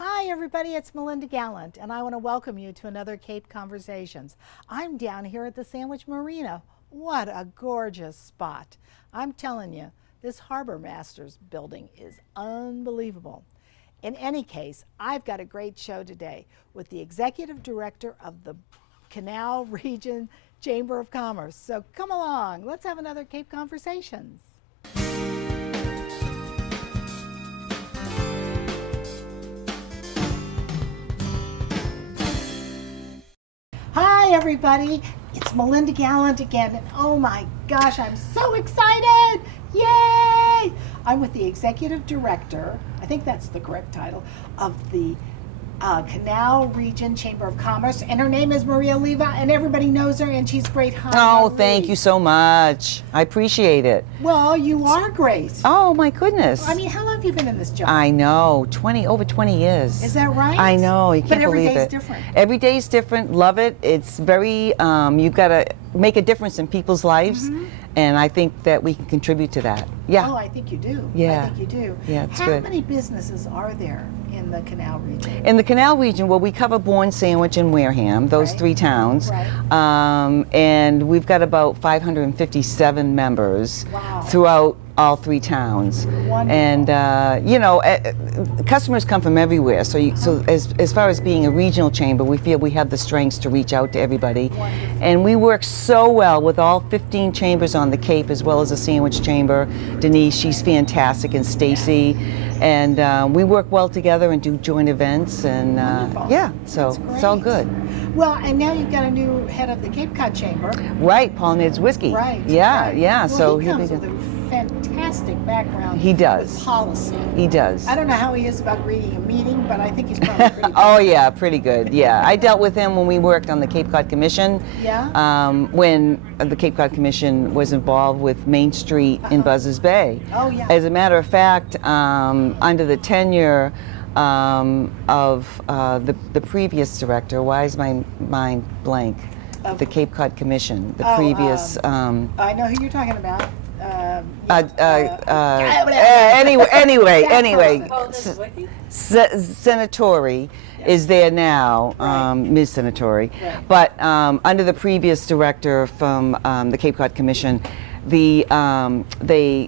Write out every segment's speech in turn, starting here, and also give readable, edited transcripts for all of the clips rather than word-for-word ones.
Hi everybody, it's Melinda Gallant, and I want to welcome you to another Cape Conversations. I'm down here at the Sandwich Marina. What a gorgeous spot. I'm telling you, this Harbor Masters building is unbelievable. In any case, I've got a great show today with the Executive Director of the Canal Region Chamber of Commerce. So come along, let's have another Cape Conversations. Hi everybody, it's Melinda Gallant again, and oh my gosh, I'm so excited! Yay! I'm with the Executive Director, I think that's the correct title, of the Canal Region Chamber of Commerce, and her name is Marie Oliva, and everybody knows her, and she's great. Hi, oh, Marie. Thank you so much. I appreciate it. Well, you are great. Oh my goodness. I mean, how long have you been in this job? I know, over 20 years. Is that right? I know, you can't believe it. But every day's different. Every day's different, love it. It's very, you've got to make a difference in people's lives, and I think that we can contribute to that. Yeah. Oh, I think you do. Yeah. I think you do. Yeah, it's How good. many businesses are there in the Canal Region? In the Canal Region, well, we cover Bourne, Sandwich, and Wareham, those Right. three towns. Right. And we've got about 557 members Wow. throughout all three towns. Wonderful. And, you know, customers come from everywhere. So, so as far as being a regional chamber, we feel we have the strengths to reach out to everybody. Wonderful. And we work so well with all 15 chambers on the Cape, as well as the Sandwich Chamber. Denise, she's fantastic, and Stacy. And we work well together and do joint events. And Wonderful. yeah, so That's it's all great. good. Well, and now you've got a new head of the Cape Cod Chamber. Right, Paul Ned's Whiskey. Right. Yeah, right. yeah. Well, So he he'll comes be with good. a fantastic background. He does. With policy. He does. I don't know how he is about reading a meeting, but I think he's probably pretty good. Oh yeah, pretty good. Yeah, I dealt with him when we worked on the Cape Cod Commission. Yeah? When the Cape Cod Commission was involved with Main Street in Buzzards Bay. Oh, yeah. As a matter of fact, under the tenure of the previous director, why is my mind blank? The Cape Cod Commission, the previous. I know who you're talking about. Anyway, Senatori is there now, Right. Ms. Senatori. Right. But under the previous director from the Cape Cod Commission, they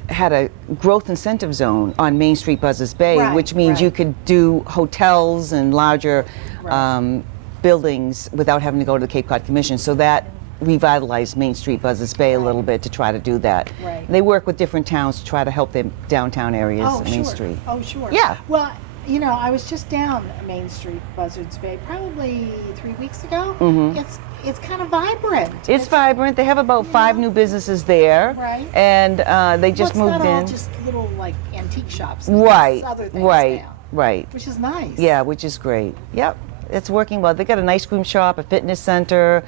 had a growth incentive zone on Main Street, Buzzards Bay, Right, which means right. you could do hotels and larger Right. buildings without having to go to the Cape Cod Commission. So that revitalized Main Street, Buzzards Bay a little bit to try to do that. Right. They work with different towns to try to help their downtown areas Oh, and sure. Main Street. Oh, sure. Yeah. Well, you know, I was just down Main Street, Buzzards Bay, probably 3 weeks ago. It's kind of vibrant. It's vibrant. They have about 5 new businesses there. Right. And they just Well, it's moved not all in. just little like antique shops. Right. It's other things Right. now, Right. which is nice. Yeah, which is great. Yep. It's working well. They got an ice cream shop, a fitness center.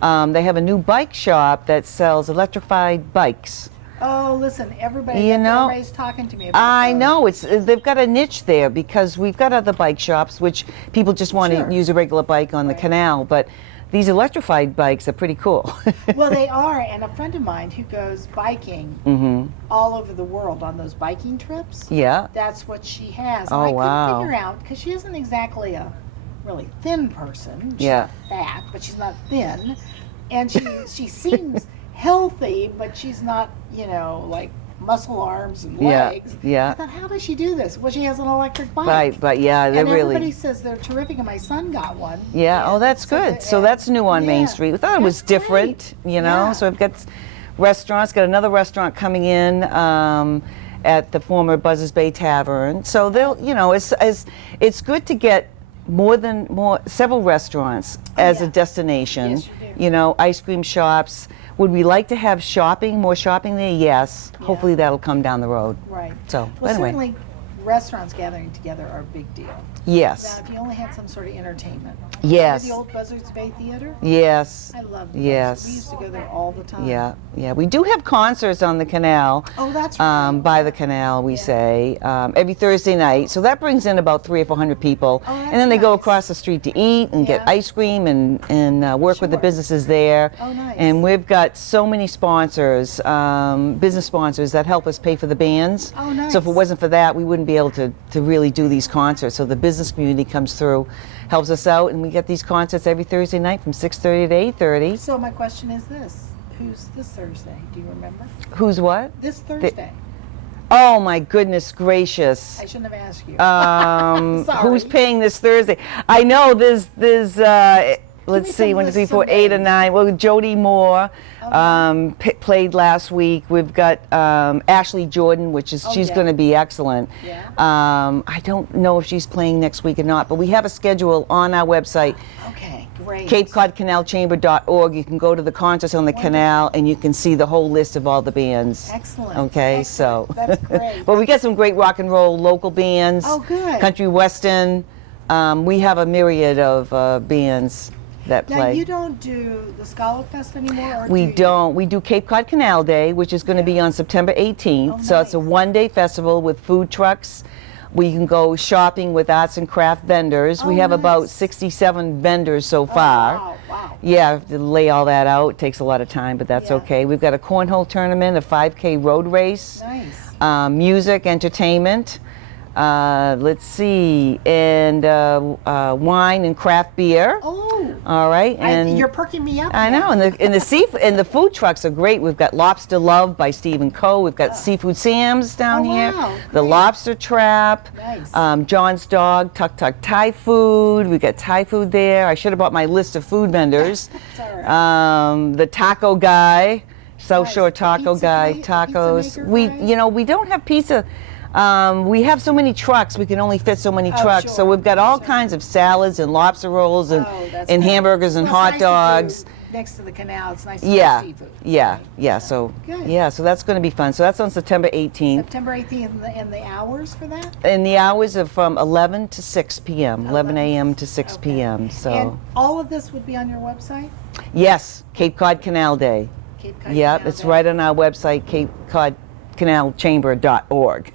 They have a new bike shop that sells electrified bikes. Oh, listen, everybody. You know, everybody's talking to me about I those. know they've got a niche there because we've got other bike shops which people just want Sure. to use a regular bike on the Right. canal, but these electrified bikes are pretty cool. Well, they are, and a friend of mine who goes biking all over the world on those biking trips. Yeah. That's what she has. Oh, I couldn't wow. figure out because she isn't exactly a really thin person. She's Yeah. fat, but she's not thin, and she seems healthy, but she's not, you know, like muscle arms and Yeah, legs. yeah. I thought, how does she do this? Well, she has an electric bike. But yeah, they're And everybody really. says they're terrific, and my son got one. Yeah. Oh, And that's so good. the- So that's new on Main yeah, Street. We thought it was that's different, great. you know. Yeah. So we've got restaurants. Got another restaurant coming in at the former Buzzards Bay Tavern. So they'll, you know, it's good to get several restaurants as yeah. a destination. Yes, you do. You know, ice cream shops. Would we like to have more shopping there? Yes. Yeah. Hopefully that'll come down the road. Right. So Well, anyway, certainly restaurants gathering together are a big deal. yes, Now, if you only had some sort of entertainment. Yes. Remember the old Buzzards Bay Theater? yes. I love the Yes. We used to go there all the time. Yeah, yeah. We do have concerts on the canal. Oh, that's right. By the canal, we say, every Thursday night. So that brings in about 300 or 400 people. Oh, that's and then they go nice. across the street to eat and get Yeah. ice cream and work with the Sure. businesses there. Oh, nice. And we've got so many sponsors, business sponsors that help us pay for the bands. Oh, nice. So if it wasn't for that, we wouldn't be able to really do these concerts. So the business community comes through, helps us out, and we get these concerts every Thursday night from 6:30 to 8:30. So my question is this: who's this Thursday? Do you remember? Who's what? This Thursday. Oh my goodness gracious! I shouldn't have asked you. Who's paying this Thursday? I know there's let's see, 1, 2, 3, 4, 8 and 9. Well, Jody Moore played last week. We've got Ashley Jordan, which is she's going to be excellent. Yeah. I don't know if she's playing next week or not, but we have a schedule on our website. Okay, great. CapeCodCanalChamber.org. You can go to the concerts on the canal, and you can see the whole list of all the bands. Excellent. Okay, Excellent. so That's great. well, we got some great rock and roll local bands. Oh, good. Country western. We have a myriad of bands that play. Now you don't do the Scholar Fest anymore, or We do you? don't. We do Cape Cod Canal Day, which is going to be on September 18th. Oh, So it's a nice. one-day festival with food trucks. We can go shopping with arts and craft vendors. We Oh, have about nice. 67 vendors so far. Wow, wow. Yeah, to lay all that out takes a lot of time, but that's Yeah. okay. We've got a cornhole tournament, a 5K road race, Nice. music, entertainment. Let's see, and wine and craft beer. Oh, All right, and you're perking me up. I now. know, and the food trucks are great. We've got Lobster Love by Stephen Coe. We've got Seafood Sam's down Oh, here. wow, The great. Lobster Trap. Nice. John's Dog, Tuk Tuk Thai Food. We got Thai food there. I should have brought my list of food vendors. It's all right. The Taco Guy, South Nice. Shore The Taco pizza Guy, guy- pizza tacos. maker We, guy? we don't have pizza. We have so many trucks, we can only fit so many trucks. So sure, we've got all sure. kinds of salads and lobster rolls and, Oh, that's and good. hamburgers and Well, hot it's nice to dogs. do next to the canal, it's nice to Yeah, do seafood. yeah, right? yeah. So Good. yeah, so that's going to be fun. So that's on September 18th, September 18th, and the hours for that? and the hours are from 11 to 6 p.m. 11 a.m. to 6 Okay. p.m. So And all of this would be on your website? yes, Cape Cod Canal Day. Cape Cod Yep, Canal it's Day? right on our website, CapeCodCanalChamber.org.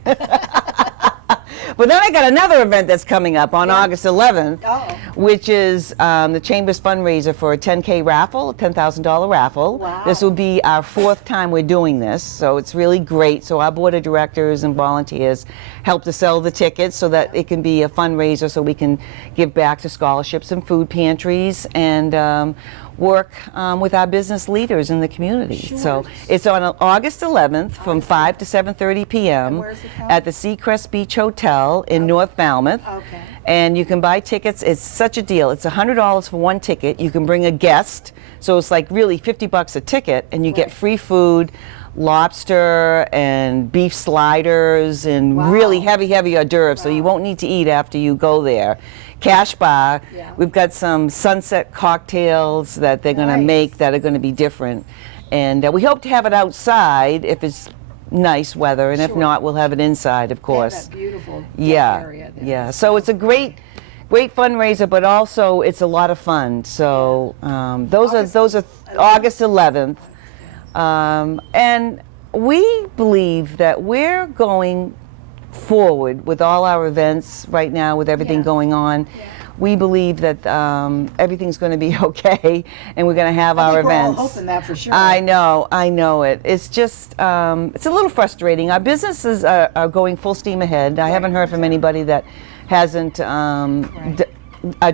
But then I got another event that's coming up on August 11th, Oh. which is the Chamber's fundraiser for a 10K raffle, a $10,000 raffle. Wow. This will be our 4th time we're doing this, so it's really great. So our board of directors and volunteers help to sell the tickets so that it can be a fundraiser so we can give back to scholarships and food pantries and work with our business leaders in the community. Sure. So it's on August 11th from 5 to 7:30 p.m. And where's it held? at the Seacrest Beach Hotel in North Falmouth. Okay. And you can buy tickets. It's such a deal. It's $100 for one ticket. You can bring a guest, so it's like really $50 a ticket, and you get Right. free food, lobster and beef sliders, and Wow. really heavy hors d'oeuvres. So you Wow. won't need to eat after you go there. Cash bar. Yeah. We've got some sunset cocktails that they're going to Nice. make that are going to be different, and we hope to have it outside if it's nice weather, and if Sure. not, we'll have it inside, of They have course. that beautiful deck Yeah, area there. yeah. So it's a great fundraiser, but also it's a lot of fun. So those are August 11th, and we believe that we're going forward with all our events right now, with everything Yeah. going on. Yeah. We believe that everything's going to be okay, and we're going to have I our think we're all events. hoping that for sure. I know it. It's just, it's a little frustrating. Our businesses are going full steam ahead. I haven't heard from anybody that hasn't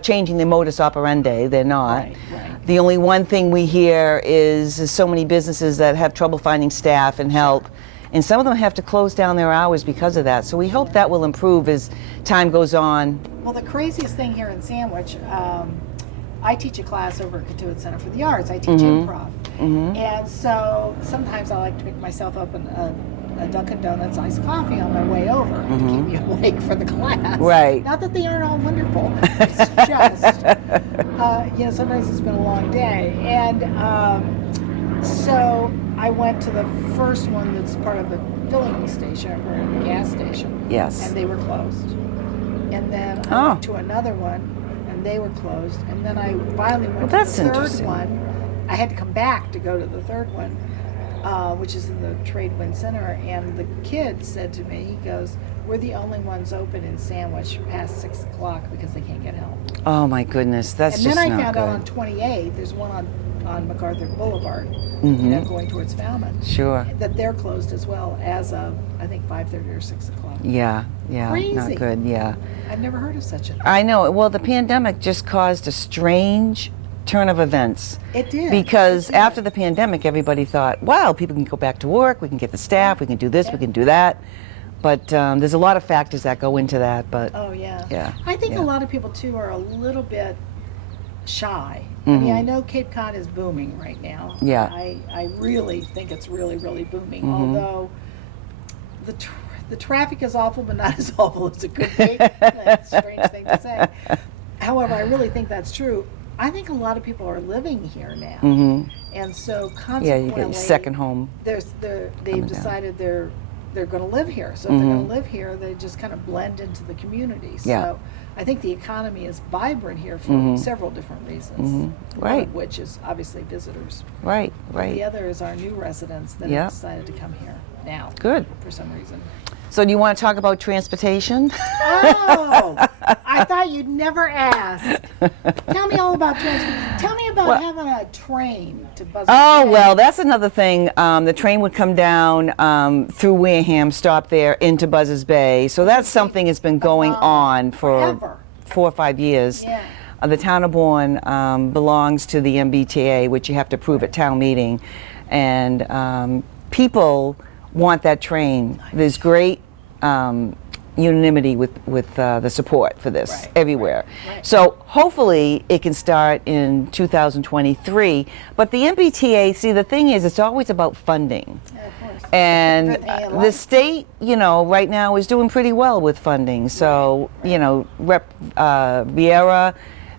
changing their modus operandi. They're not. Right, right. The only one thing we hear is so many businesses that have trouble finding staff and help, and some of them have to close down their hours because of that. So we hope that will improve as time goes on. Well, the craziest thing here in Sandwich, I teach a class over at Catuit Center for the Arts. I teach improv. And so sometimes I like to pick myself up a Dunkin' Donuts iced coffee on my way over to keep me awake for the class. Right. Not that they aren't all wonderful. It's just, sometimes it's been a long day. And so I went to the first one that's part of the filling station or the gas station. Yes. And they were closed. And then I Oh. went to another one, and they were closed. And then I finally went to that's the third interesting. one. I had to come back to go to the third one, which is in the Trade Wind Center. And the kid said to me, he goes, we're the only ones open in Sandwich past 6 o'clock because they can't get help. Oh my goodness, that's And just then I not found good. out on 28, there's one on MacArthur Boulevard, going towards Falmouth, Sure. that they're closed as well as of, I think, 5:30 or 6 o'clock. Yeah, Crazy. not good. Yeah. I've never heard of such a thing. I know. Well, the pandemic just caused a strange turn of events. It did. Because It did. after the pandemic, everybody thought, wow, people can go back to work, we can get the staff, we can do this, we can do that. But there's a lot of factors that go into that. But Oh, yeah. Yeah, I think yeah. a lot of people, too, are a little bit shy. I mean, I know Cape Cod is booming right now. Yeah. I really think it's really, really booming, although the traffic is awful, but not as awful as it could be. That's a strange thing to say. However, I really think that's true. I think a lot of people are living here now. And so yeah, consequently, you get your second home. they've decided they're going to live here. So if they're going to live here, they just kind of blend into the community. Yeah. So I think the economy is vibrant here for several different reasons. One Right. of which is obviously visitors. Right, The right. other is our new residents that Yeah. have decided to come here now. Good. For some reason. So do you want to talk about transportation? Oh, I thought you'd never ask. Tell me all about transportation. Tell me about having a train to Buzzards Oh, Bay. well, that's another thing. The train would come down through Wareham, stop there into Buzzards Bay. So that's something that's been going on for Forever. 4 or 5 years. Yeah. The town of Bourne belongs to the MBTA, which you have to prove at town meeting. And people want that train. There's great unanimity with the support for this Right, everywhere. right. So hopefully it can start in 2023. But the MBTA, see, the thing is, it's always about funding. Yeah, of course. And Everything in the life. state, right now is doing pretty well with funding. So, Rep Vieira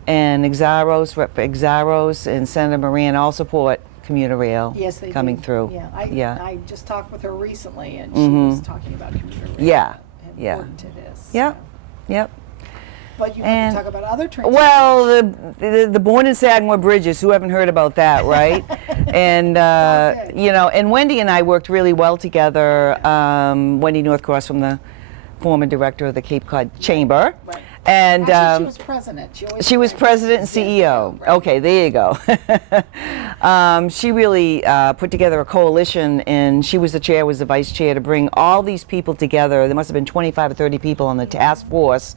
and Rep Exaros and Senator Moran all support commuter rail Yes, they coming do. through. Yeah, I just talked with her recently, and she was talking about commuter rail. Yeah, How yeah. important it is. Yep, yep. But you want And- to talk about other trains. Well, the Bourne and Sagamore bridges, who haven't heard about that, right? And, good. and Wendy and I worked really well together. Wendy Northcross from the former director of the Cape Cod Chamber. Right. And Actually, she was president. she was president and CEO. Right. Okay, there you go. She really put together a coalition, and she was the chair, was the vice chair, to bring all these people together. There must have been 25 or 30 people on the task force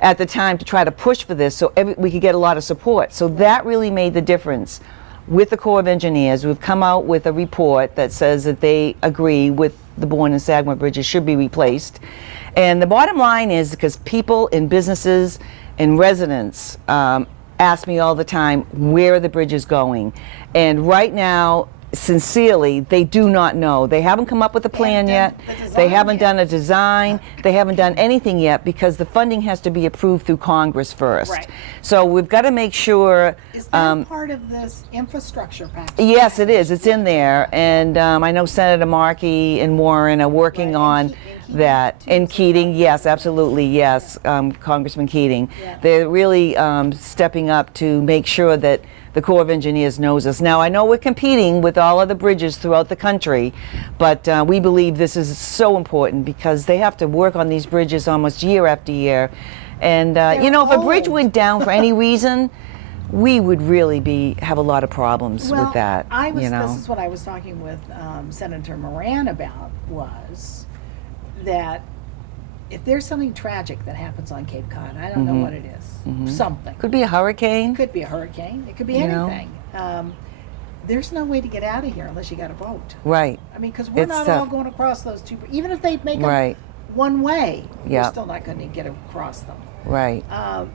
at the time to try to push for this so we could get a lot of support. So that really made the difference. With the Corps of Engineers, we've come out with a report that says that they agree with the Bourne and Sagamore bridges should be replaced. And the bottom line is, because people and businesses and residents ask me all the time, where are the bridges going? And right now, sincerely, they do not know. They haven't come up with a plan yet. the design They haven't yet. done a design. They haven't done anything yet because the funding has to be approved through Congress first. Right. So we've got to make sure. Is that part of this infrastructure package? Yes, it is. It's in there, and I know Senator Markey and Warren are working Right, on and Keating that. too, And so Keating, yes, absolutely, yes, Congressman Keating. Yeah. They're really stepping up to make sure that the Corps of Engineers knows us. Now, I know we're competing with all other bridges throughout the country, but we believe this is so important because they have to work on these bridges almost year after year. And if a bridge old. went down for any reason, we would really have a lot of problems Well, with that. This is what I was talking with Senator Moran about, was that if there's something tragic that happens on Cape Cod, I don't know what it is, something. Could be a hurricane. It could be a hurricane. It could be You know? anything. There's no way to get out of here unless you got a boat. Right. I mean, because we're It's not all tough. going across those two. Even if they make them Right. one way, Yeah. we're still not going to get across them. Right.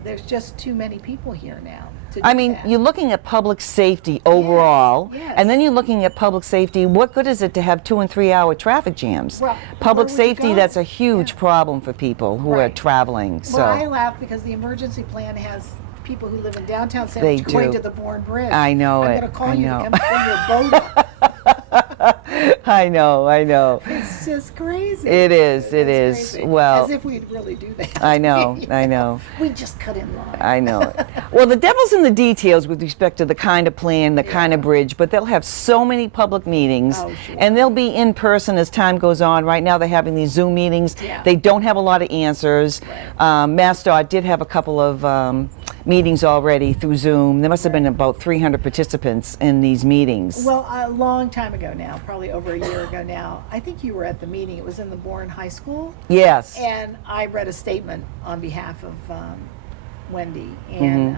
There's just too many people here now to do I mean, that. you're looking at public safety overall, yes. and then you're looking at public safety. What good is it to have 2 and 3 hour traffic jams? Well, Public where would you safety, go? that's a huge Yeah. problem for people who are Right. traveling. So Well, I laugh because the emergency plan has people who live in downtown Sandwich They going do. to the Bourne Bridge. I know I'm it. going to call I you know. to come bring your boat up. I know. It's just crazy. It is. Crazy. Well, as if we'd really do that. I know. We just cut in line. I know. Well, the devil's in the details with respect to the kind of plan, the kind of bridge, but they'll have so many public meetings, and they'll be in person as time goes on. Right now they're having these Zoom meetings. Yeah. They don't have a lot of answers. Right. MassDOT did have a couple of meetings already through Zoom. There must have been about 300 participants in these meetings. Well, a long time ago now, probably over a year ago now, I think you were at the meeting. It was in the Bourne High School. Yes. And I read a statement on behalf of Wendy, and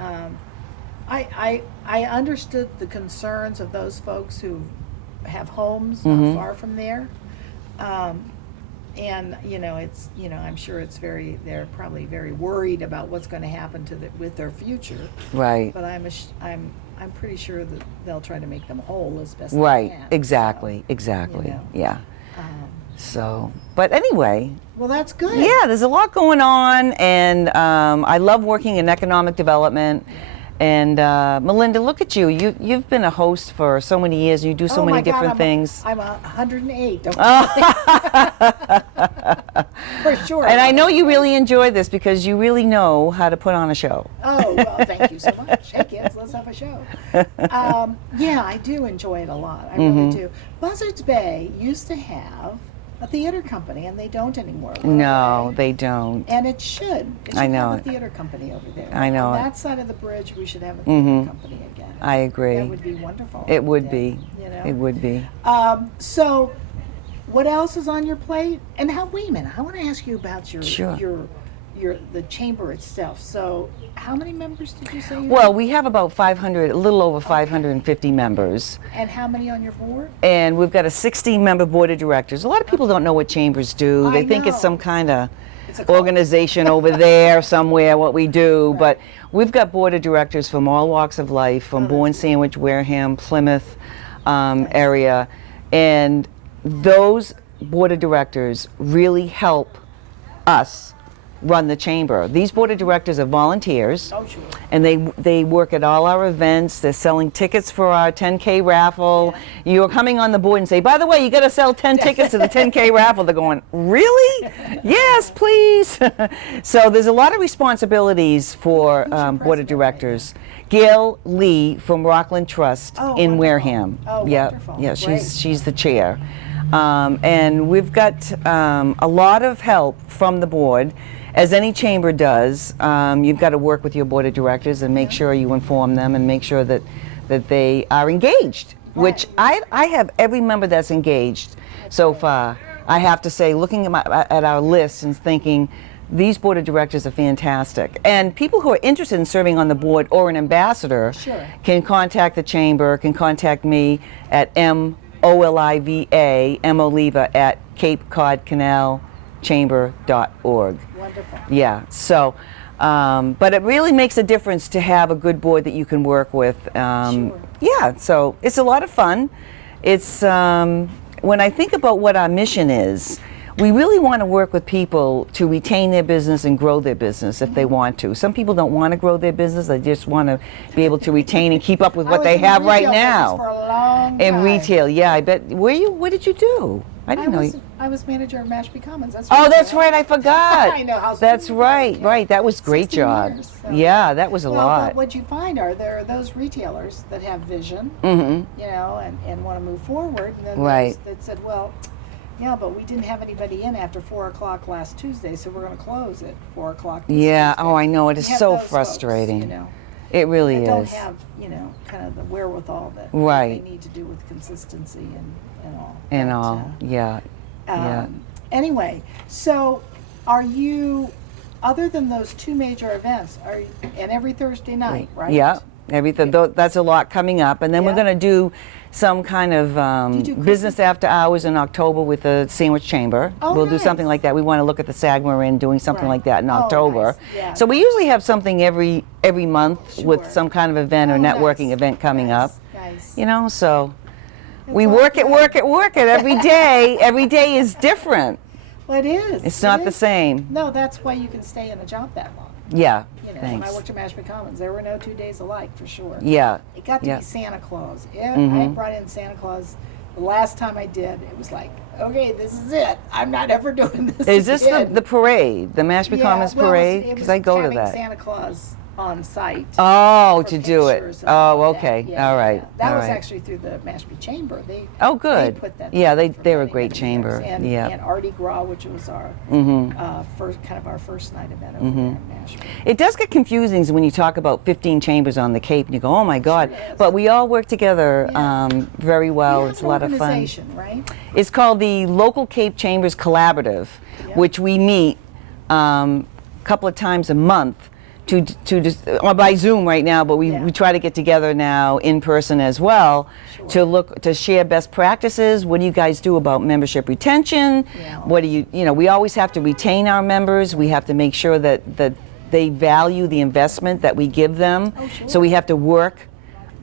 I understood the concerns of those folks who have homes not far from there. And I'm sure they're probably very worried about what's going to happen with their future. Right. But I'm pretty sure that they'll try to make them whole as best they Right. can. Exactly. Yeah. So, but anyway. Well, that's good. Yeah, there's a lot going on, and I love working in economic development. And Melinda, look at you. You've been a host for so many years. You do so many different things. I'm 108. Don't for sure. And I know you really enjoy this because you really know how to put on a show. Oh, well, thank you so much. Hey, kids, let's have a show. Yeah, I do enjoy it a lot. I really do. Buzzards Bay used to have a theater company, and they don't anymore. No, they don't. And it should. It should I know. have a theater company over there. I know. On that side of the bridge, we should have a theater company again. I agree. That would be wonderful. It would be. It would be. So, what else is on your plate? And wait a minute, I want to ask you about the chamber itself. So, how many members did you say you Well, have? we have about 500, a little over 550 members. And how many on your board? And we've got a 16-member board of directors. A lot of people don't know what chambers do. They think it's know. some kind of It's a cult. organization over there somewhere, what we do. But we've got board of directors from all walks of life, from Bourne, Sandwich, Wareham, Plymouth area. And those board of directors really help us run the chamber. These board of directors are volunteers. Oh, sure. And they work at all our events. They're selling tickets for our 10K raffle. You're coming on the board and say, by the way, you got to sell 10 tickets to the 10K raffle. They're going, really? Yes, please. So there's a lot of responsibilities for board of directors. Gail Lee from Rockland Trust in wonderful. Wareham. Oh, wonderful. Yeah, Great. she's the chair. And we've got a lot of help from the board. As any chamber does, you've got to work with your board of directors and make sure you inform them and make sure that they are engaged, which I have every member that's engaged so far. I have to say, looking at our list and thinking, these board of directors are fantastic. And people who are interested in serving on the board or an ambassador can contact the chamber, can contact me at Oliva at Cape Cod Canal chamber.org. Wonderful. Yeah, so, but it really makes a difference to have a good board that you can work with. Yeah, so it's a lot of fun. It's, when I think about what our mission is, we really want to work with people to retain their business and grow their business if they want to. Some people don't want to grow their business, they just want to be able to retain and keep up with what they have right now. For a long time. In retail, yeah, I bet. What did you do? I didn't know. I was manager of Mashpee Commons. That's Oh, that's right. I forgot. I know how. That's right. Right. That was a great 16 job. years, so. Yeah, that was a lot. But what you find there are those retailers that have vision, and want to move forward, and then those that said, well, yeah, but we didn't have anybody in after 4 o'clock last Tuesday, so we're going to close at 4 o'clock. Yeah. Tuesday. Oh, I know. It is You have so those frustrating. Folks, it really that is. don't have, kind of the wherewithal that they need to do with consistency and all. And all. Yeah. Anyway, so are you, other than those two major events, and every Thursday night, right? Yeah. Everything. That's a lot coming up, and then we're going to do some kind of business after hours in October with the Sandwich Chamber. Oh, we'll do nice. something like that. We want to look at the SAG we're in, doing something like that in Oh, October. nice. Yeah. So we usually have something every month with Sure. some kind of event or networking nice. event coming up. Nice. So we all work good. it every day. Every day is different. Well, it is. It's not the same. No, that's why you can stay in a job that long. Yeah. When Thanks. I worked at Mashpee Commons, there were no 2 days alike for sure. Yeah. It got to Yeah. be Santa Claus. I brought in Santa Claus The last time I did, it was like, okay, this is it. I'm not ever doing this Is this again. the parade, the Mashpee Commons well, parade? it Because was I go to having that. Santa Claus on site. Oh, for to do it. pictures and all Oh, of that. okay. Yeah, All right. yeah. That All was right. actually through the Mashpee Chamber. Oh, good. They put that Yeah, together for they're a many, great many chamber. years. And, Yeah. and Artie Gras, which was our first night event over there in Mashpee. It does get confusing when you talk about 15 chambers on the Cape and you go, oh my God. Sure is. But we all work together Yeah. very well. You have It's an a lot of fun. organization, right? It's called the Local Cape Chambers Collaborative, Yeah. which we meet a couple of times a month to just, or by Zoom right now, but we, Yeah. we try to get together now in person as well Sure. to share best practices. What do you guys do about membership retention? Yeah. What do we always have to retain our members. We have to make sure that they value the investment that we give them. Oh, sure. So we have to work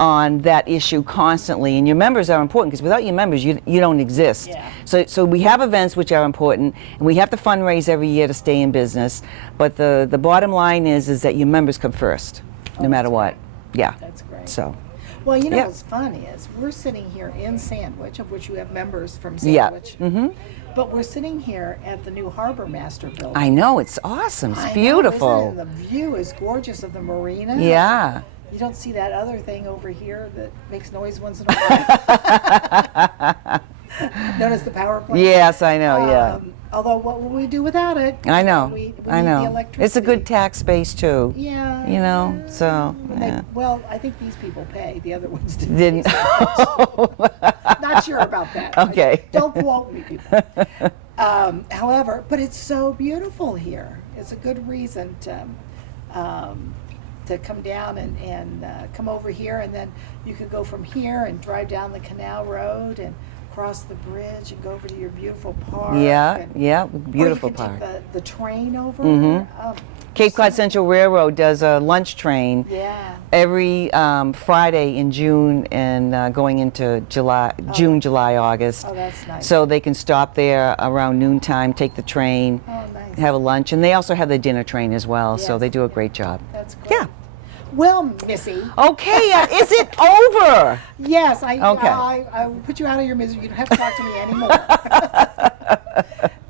on that issue constantly, and your members are important because without your members you don't exist. Yeah. So we have events which are important, and we have to fundraise every year to stay in business, but the bottom line is that your members come first, no Oh, matter that's what. great. Yeah. That's great. So Well, you know Yeah. what's funny is we're sitting here in Sandwich, of which you have members from Yeah. Sandwich. But we're sitting here at the new Harbor Master building. I know, it's awesome, it's I know, beautiful. isn't it? And the view is gorgeous of the marina. Yeah. You don't see that other thing over here that makes noise once in a while. Known as the power plant. Yes, I know, yeah. Although, what will we do without it? I know, We I need the know. electricity. It's a good tax base too. Yeah. You know, so, They- yeah. well, I think these people pay. The other ones didn't. Didn't. Not sure about that. Okay. Don't quote me, people. However, but it's so beautiful here. It's a good reason to come down and come over here, and then you could go from here and drive down the Canal Road and cross the bridge and go over to your beautiful park. Yeah, and, yeah, or beautiful you could park. take the train over. Cape Cod Central Railroad does a lunch train Yeah. every Friday in June and going into June, July, August. Oh, that's nice. So they can stop there around noontime, take the train, Oh, nice. have a lunch, and they also have the dinner train as well. So Yes. they do a great job. That's great. Yeah. Well, Missy. Okay, is it over? Yes, I will put you out of your misery. You don't have to talk to me anymore.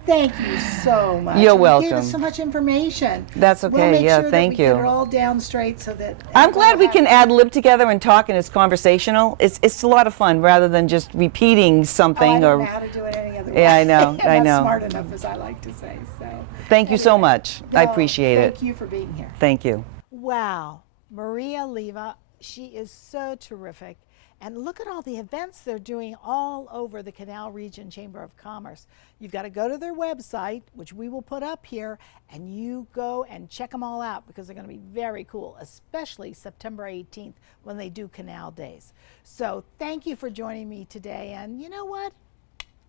Thank you so much. You're You gave welcome. us so much information. That's We'll okay, make yeah, sure thank that we you. Get it all down straight so that. I'm glad we can ad lib together and talk, and it's conversational. It's a lot of fun rather than just repeating I something don't or. know how to do it any other way. Yeah, I know, I'm I not know. smart enough, as I like to say. So. Thank you so Anyway, much. I no, appreciate it. Thank you for being here. Thank you. Wow, Marie Oliva, she is so terrific. And look at all the events they're doing all over the Canal Region Chamber of Commerce. You've got to go to their website, which we will put up here, and you go and check them all out because they're going to be very cool, especially September 18th when they do Canal Days. So thank you for joining me today. And you know what?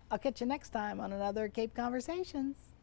I'll catch you next time on another Cape Conversations.